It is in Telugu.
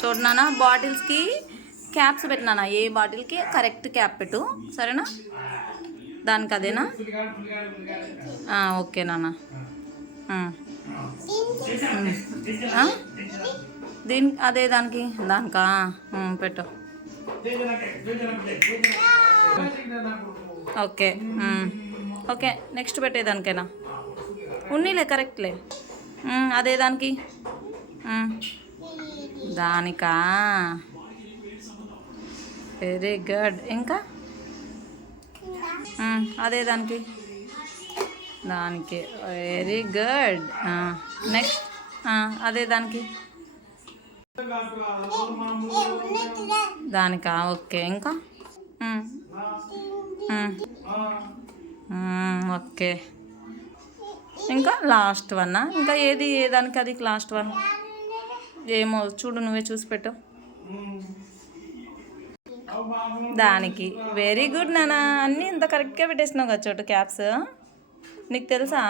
చూడు నాన్న, బాటిల్స్కి క్యాప్స్ పెట్టినానా, ఏ బాటిల్కి కరెక్ట్ క్యాప్ పెట్టు, సరేనా? దానికి అదేనా? ఓకే నాన్న. అదే దానికి దానికా పెట్టు. ఓకే ఓకే, నెక్స్ట్ పెట్టేదానికైనా ఉన్నీలే, కరెక్ట్లే. అదే దానికి దానికా, వెరీ గుడ్. ఇంకా అదే దానికి వెరీ గుడ్. నెక్స్ట్ అదే దానికి దానికా, ఓకే. ఇంకా ఓకే. ఇంకా లాస్ట్ వన్. ఇంకా ఏది ఏ దానికి అది లాస్ట్ వన్ ఏమో చూడు, నువ్వే చూసి పెట్టు. దానికి వెరీ గుడ్ నాన్న, అన్నీ ఇంత కరెక్ట్గా పెట్టేసినావు కదా చోటు క్యాప్స్. నీకు తెలుసా?